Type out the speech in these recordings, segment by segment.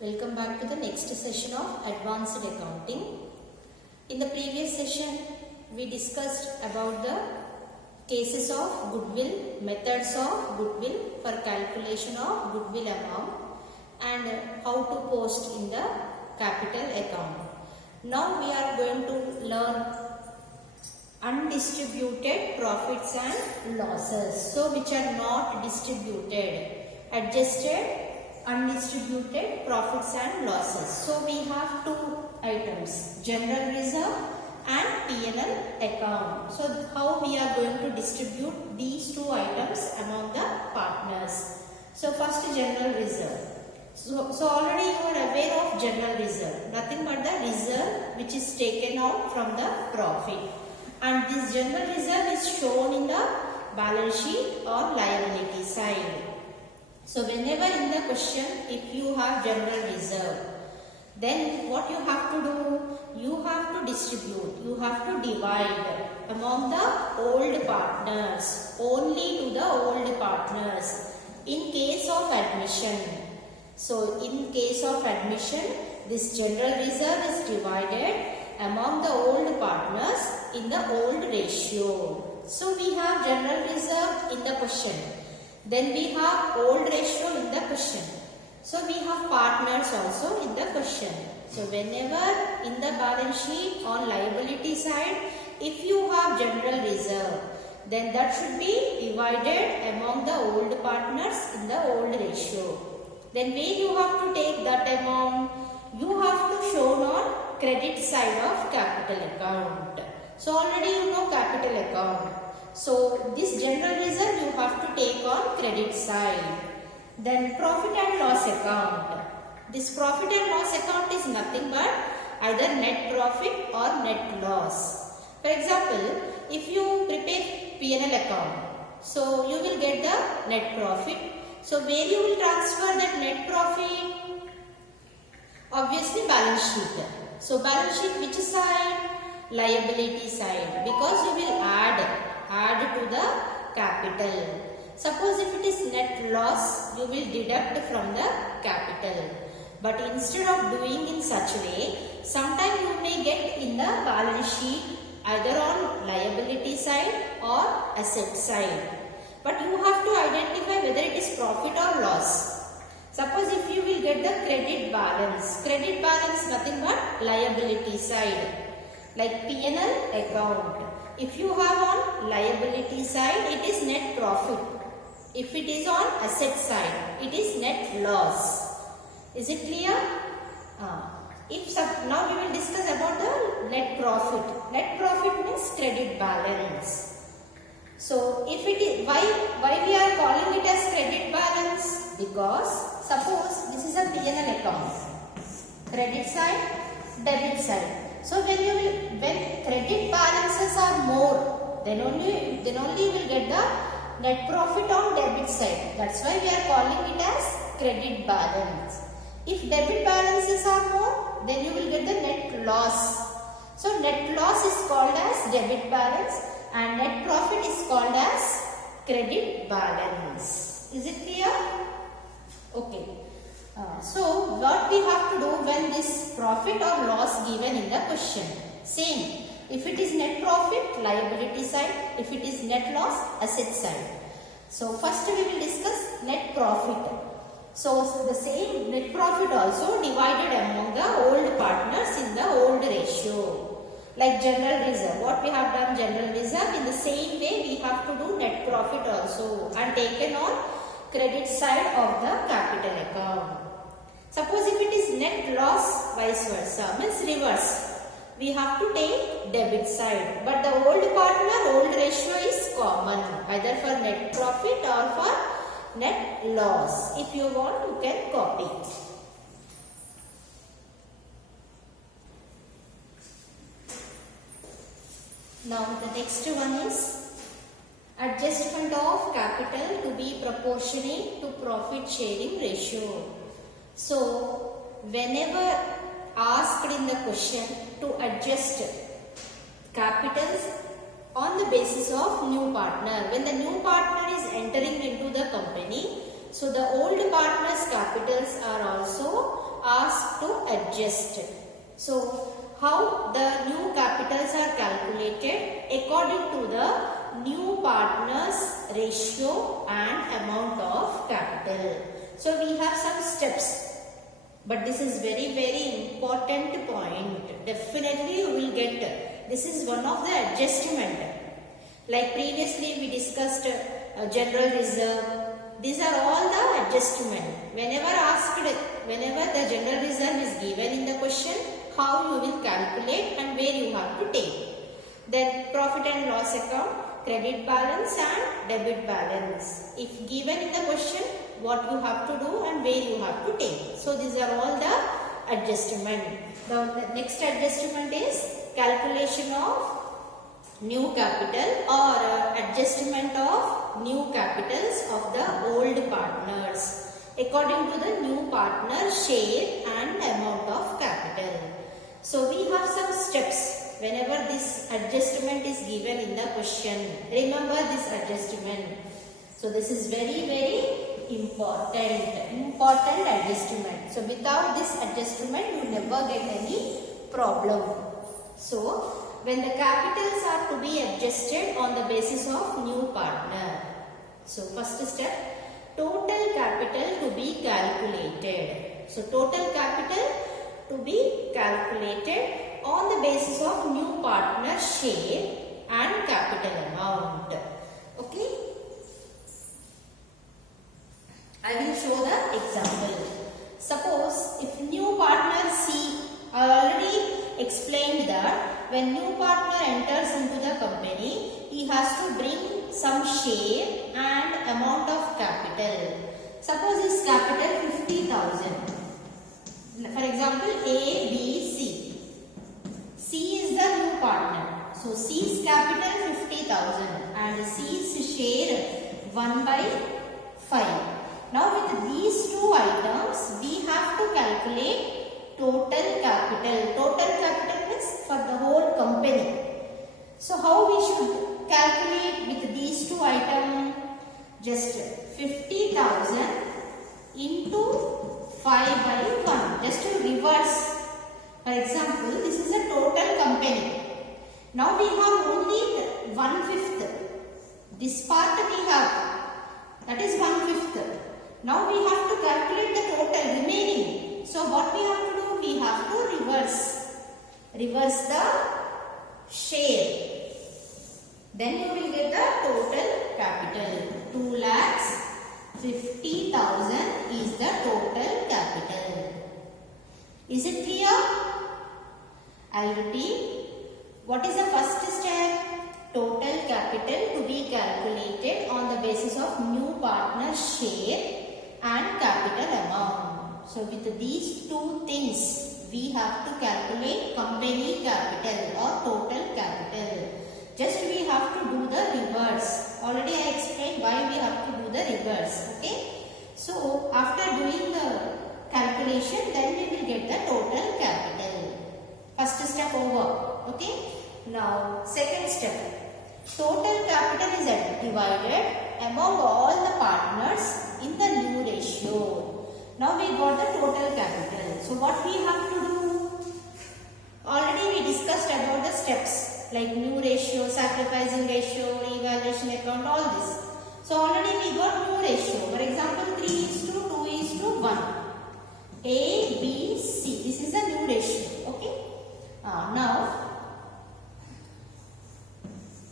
Welcome back to the next session of Advanced Accounting. In the previous session, we discussed about the cases of goodwill, methods of goodwill for calculation of goodwill amount and how to post in the capital account. Now we are going to learn undistributed profits and losses. So which are not distributed, adjusted undistributed profits and losses. So we have two items, general reserve and P&L account. So how we are going to distribute these two items among the partners. So first, general reserve. So already you are aware of general reserve, nothing but the reserve which is taken out from the profit, and this general reserve is shown in the balance sheet or liability side. So whenever in the question, if you have general reserve, then what you have to do? You have to distribute, you have to divide among the old partners, only to the old partners in case of admission. So in case of admission, this general reserve is divided among the old partners in the old ratio. So we have general reserve in the question. Then we have old ratio in the question. So we have partners also in the question. So whenever in the balance sheet on liability side, if you have general reserve, then that should be divided among the old partners in the old ratio. Then where you have to take that amount, you have to show on credit side of capital account. So already you know capital account. So this general reserve you have to take on credit side. Then profit and loss account. This profit and loss account is nothing but either net profit or net loss. For example, if you prepare P&L account, so you will get the net profit. So where you will transfer that net profit? Obviously balance sheet. So balance sheet which side? Liability side, because you will add to the capital. Suppose if it is net loss, you will deduct from the capital. But instead of doing in such way, sometime you may get in the balance sheet either on liability side or asset side. But you have to identify whether it is profit or loss. Suppose if you will get the credit balance nothing but liability side, like P&L account. If you have on liability side, it is net profit. If it is on asset side, it is net loss. Is it clear? Now we will discuss about the net profit. Net profit means credit balance. So if it is, why we are calling it as credit balance? Because suppose this is a P&L account. Credit side, debit side. So when credit balances are more, then only you will get the net profit on debit side. That's why we are calling it as credit balance. If debit balances are more, then you will get the net loss. So net loss is called as debit balance and net profit is called as credit balance. Is it clear? Okay. So what we have to do when this profit or loss given in the question? Same. If it is net profit, liability side. If it is net loss, asset side. So first we will discuss net profit. So the same net profit also divided among the old partners in the old ratio. Like general reserve. What we have done general reserve, in the same way we have to do net profit also and taken on credit side of the capital account. Suppose if it is net loss, vice versa, means reverse. We have to take debit side. But the old partner, old ratio is common, either for net profit or for net loss. If you want, you can copy it. Now the next one is adjustment of capital to be proportionate to profit sharing ratio. So whenever asked in the question to adjust capitals on the basis of new partner, when the new partner is entering into the company, So the old partners' capitals are also asked to adjust. So how the new capitals are calculated? According to the new partners ratio and amount of capital. So we have some steps, but this is very important point. Definitely you will get. This is one of the adjustment. Like previously we discussed general reserve. These are all the adjustment. Whenever the general reserve is given in the question, how you will calculate and where you have to take. Then profit and loss account, credit balance and debit balance. If given in the question, what you have to do and where you have to take. So these are all the adjustment. The next adjustment is calculation of new capital or adjustment of new capitals of the old partners according to the new partner share and amount of capital. So we have some steps whenever this adjustment is given in the question. Remember this adjustment. So this is very important adjustment. So without this adjustment you never get any problem. So when the capitals are to be adjusted on the basis of new partner. So first step, total capital to be calculated. So total capital to be calculated on the basis of new partner share and capital amount. Okay. I will show the example. Suppose if new partner C, I already explained that when new partner enters into the company, he has to bring some share and amount of capital. Suppose his capital 50,000. For example, A, B, C. C is the new partner. So C's capital 50,000 and C's share 1/5. Now with these two items, we have to calculate total capital. Total capital means for the whole company. So how we should calculate with these two items? Just 50,000 into 5/1. Just to reverse. For example, this is a total company. Now we have only 1/5. This part we have. That is 1/5. Now we have to calculate the total remaining. So what we have to do? We have to reverse the share. Then you will get the total capital. 2,50,000 is the total capital. Is it clear? I'll repeat. What is the first step? Total capital to be calculated on the basis of new partner share and capital amount. So with these two things, we have to calculate company capital or total capital. Just we have to do the reverse. Already I explained why we have to do the reverse. Okay. So after doing the calculation, then we will get the total capital. First step over. Okay. Now second step. Total capital is divided among all the partners in the new ratio. Now we got the total capital. So what we have to do? Already we discussed about the steps like new ratio, sacrificing ratio, revaluation account, all this. So already we got new ratio. For example, 3:2:1. A, B, C. This is the new ratio. Okay. Now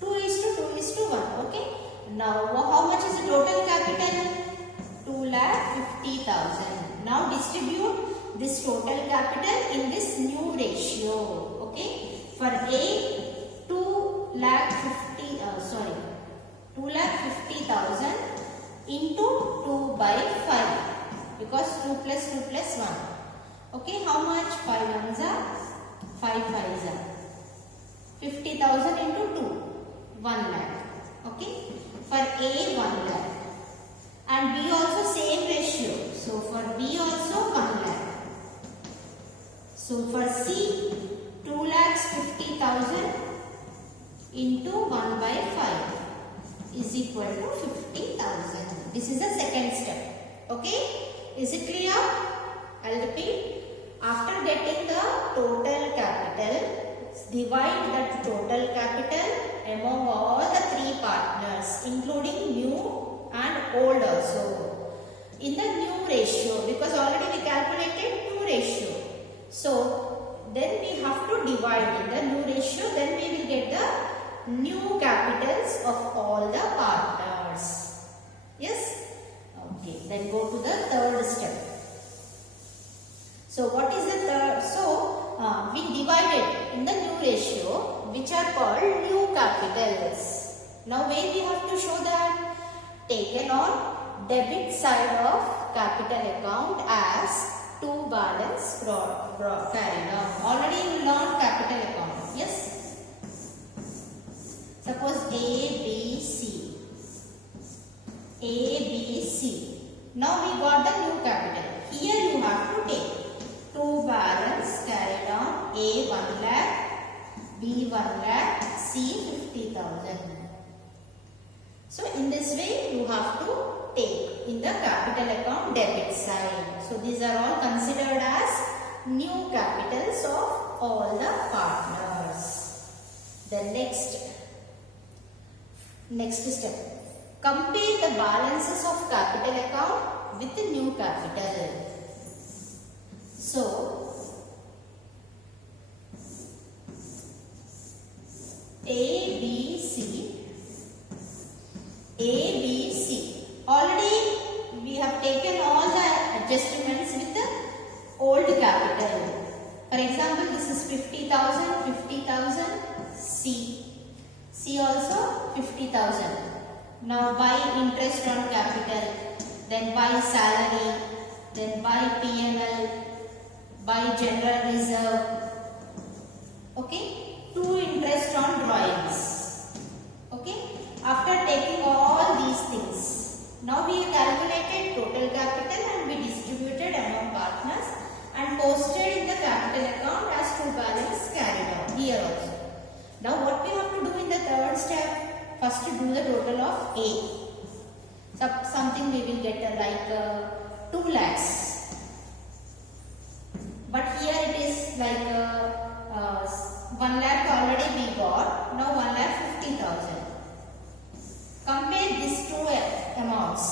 2:2:1. Okay. Now how much is the total capital? 2,50,000. Now distribute this total capital in this new ratio. Okay. For A, 2,50,000 into 2/5 because 2 plus 2 plus 1. Okay. How much? 5 ones are 5 5s are 50,000 into 2. 1 lakh. Okay. For A, 1 lakh. And B also same ratio. So for B also 1 lakh. So for C, 2,50,000 into 1/5 is equal to 50,000. This is the second step. Okay. Is it clear? I'll repeat. after getting the total capital, divide that total capital among all the three partners, including new and old also, in the new ratio, because already we calculated new ratio. So then we have to divide in the new ratio, then we will get the new capitals of all the partners. Yes? Okay, then go to the third step. So what is the third? So we divided in the new ratio, which are called new capitals. Now where we have to show that? Taken on debit side of capital account as to balance carried on. Already you learned capital account. Yes? Suppose A, B, C. A, B, C. Now we got the new capital. Here you have to take to balance carried on. A 1 lakh, B 1 lakh, C 50,000. So in this way you have to take in the capital account debit side. So these are all considered as new capitals of all the partners. The next step. Compare the balances of capital account with the new capital. So A, B, C. Already we have taken all the adjustments with the old capital. For example, this is 50,000, 50,000, C. C also 50,000. Now by interest on capital, then by salary, then by P&L, by general reserve. Okay, to interest on drawings. Okay, after taking all these things, now we calculated total capital and we distributed among partners and posted in the capital account as to balance carried on here also. Now what we have to do in the third step? First to do the total of A. Something we will get like 2 lakhs. But here it is like 1 lakh already we got. Now 1 lakh 50,000. Compare these two amounts.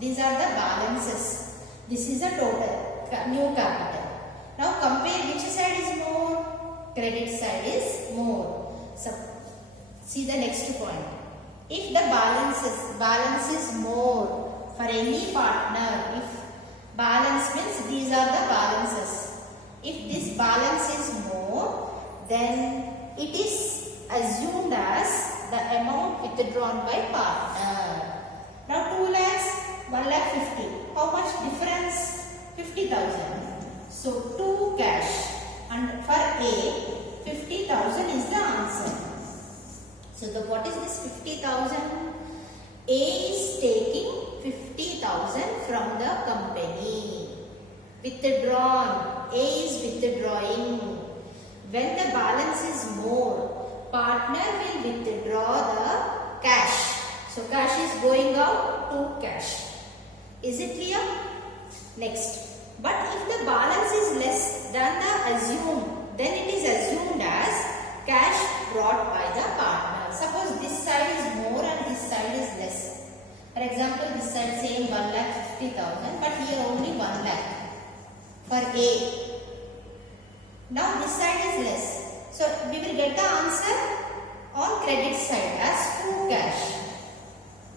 These are the balances. This is the total, new capital. Now compare which side is more. Credit side is more. So see the next point. If the balance is more for any partner, if balance means these are the balances. If this balance is more, then it is assumed as the amount withdrawn by partner. Now 2 lakhs, 1 lakh 50. How much difference? 50,000. So 2 cash, and for A, 50,000 is the answer. So what is this 50,000? A is taking 50,000 from the company. Withdrawn. A is withdrawing. When the balance is more, partner will withdraw the cash. So cash is going out to cash. Is it clear? Next. But if the balance is less than the assumed, then it is assumed as cash brought by the partner. Suppose this side is more and this side is less. For example, this side saying 1,50,000, but here only 1 lakh for A. Now this side is less. So we will get the answer on credit side as 2 cash.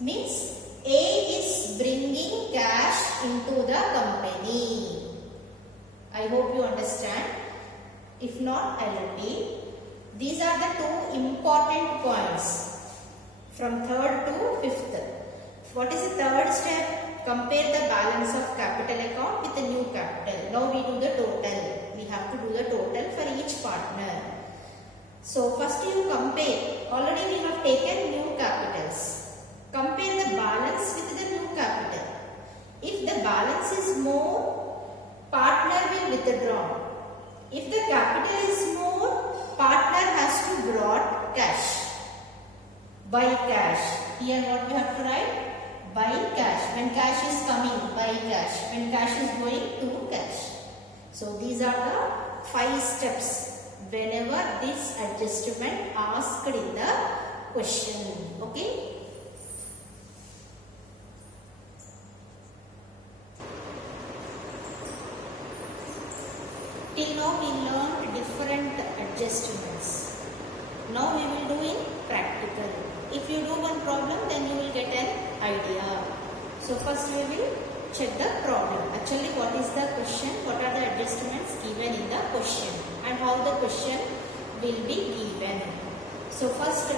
Means A is bringing cash into the company. I hope you understand. If not, I will repeat. These are the two important points from 3rd to 5th. What is the third step? Compare the balance of capital account with the new capital. Now we do the total. We have to do the total for each partner. So first you compare. Already we have taken new capitals. Compare the balance with the new capital. If the balance is more, partner will withdraw. If the capital is more, partner has to brought cash. Buy cash. Here what we have to write? Buy cash. When cash is coming, buy cash. When cash is going to cash. So these are the 5 steps whenever this adjustment asked in the question. Okay. Till now we learned different adjustments. Now we will do in practical. If you do one problem, then you will get an idea. So first we will check the problem. Actually, what is the question? What are the adjustments given in the question? And how the question will be given. So first,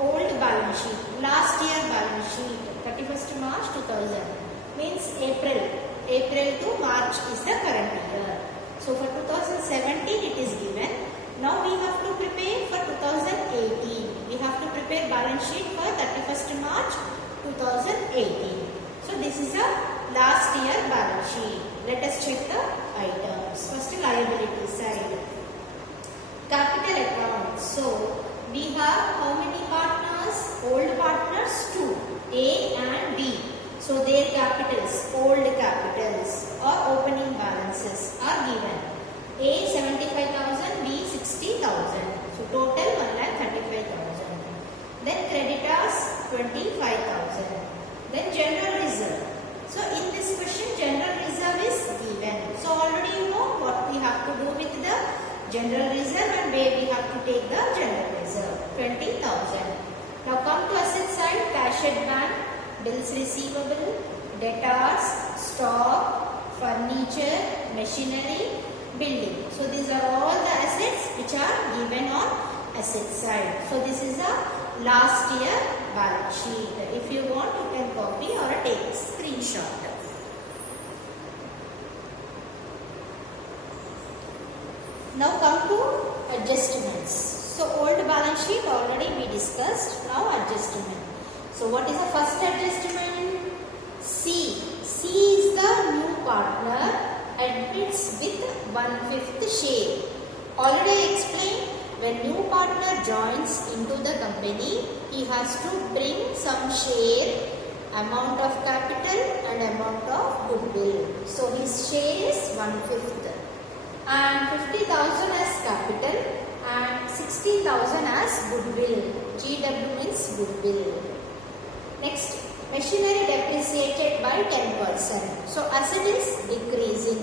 old balance sheet. Last year balance sheet, 31st March 2000. Means April. April to March is the current year. So for 2017 it is given. Now we have to prepare for 2018. We have to prepare balance sheet for 31st March 2018. So this is a last year balance sheet. Let us check the items. First, liability side. Capital account. So we have how many partners? Old partners 2. A and B. So their capitals, old capitals or opening balances are given. A 75,000, B 60,000. So total 1,35,000. Then creditors 25,000. Then general reserve. So in this question general reserve is given. So already you know what we have to do with the general reserve and where we have to take the general reserve. 20,000. Now come to asset side, cash at bank, bills receivable, debtors, stock, furniture, machinery, building. So these are all the assets which are given on asset side. So this is a last year balance sheet. If you want, you can copy or take a screenshot. Now come to adjustments. So old balance sheet already we discussed. Now adjustment. So what is the first adjustment? C. C is the new partner admits with 1/5 share. Already explained, when new partner joins into the company, he has to bring some share, amount of capital and amount of goodwill. So his share is 1/5 and 50,000 as capital and 60,000 as goodwill. GW means goodwill. Next, machinery depreciated by 10%. So asset is decreasing.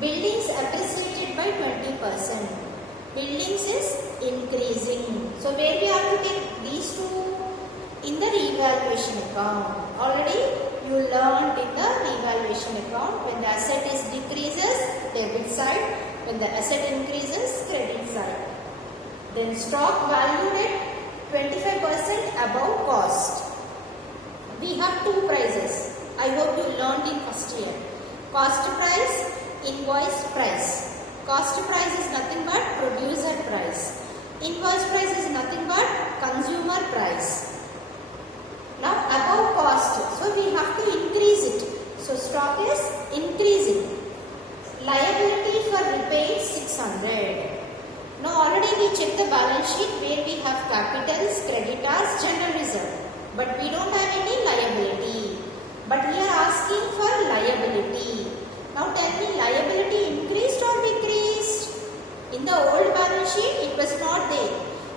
Buildings appreciated by 20%. Buildings is increasing. So where we have to get these two? In the revaluation account. Already you learned in the revaluation account, when the asset is decreases, debit side. When the asset increases, credit side. Then stock valued at 25% above cost. We have two prices. I hope you learned in first year. Cost price, invoice price. Cost price is nothing but producer price. Invoice price is nothing but consumer price. Now above cost, so we have to increase it. So stock is increasing. Liability for repair 600. Now already we checked the balance sheet where we have capitals, creditors, general reserve. But we don't have any liability. But we are asking for liability. Now tell me, liability increased or decreased? In the old balance sheet it was not there.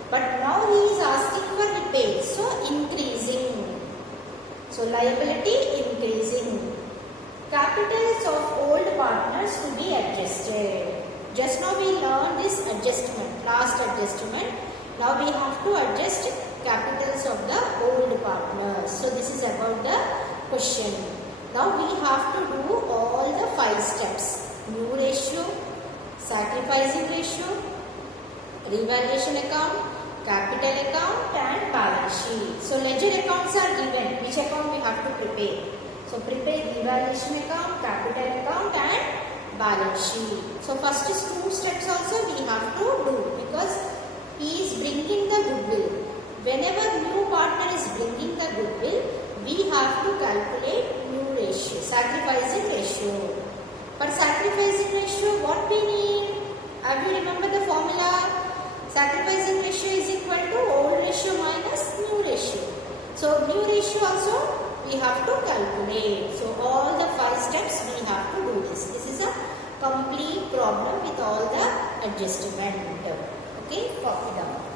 But now he is asking for repair. So increasing. So liability increasing. Capitals of old partners to be adjusted. Just now we learned this adjustment, last adjustment. Now we have to adjust capitals of the old partners. So this is about the question. Now we have to do all the 5 steps. New ratio, sacrificing ratio, revaluation account, capital account and balance sheet. So ledger accounts are given. Which account we have to prepare? So prepare revaluation account, capital account and balance sheet. So first 2 steps also we have to do because he is bringing the goodwill. Whenever new partner is bringing the goodwill, we have to calculate new ratio, sacrificing ratio. For sacrificing ratio, what we need? Have you remember the formula? Sacrificing ratio is equal to old ratio minus new ratio. So new ratio also we have to calculate. So all the 5 steps we have to do this. This is a complete problem with all the adjustment. Okay, copy down.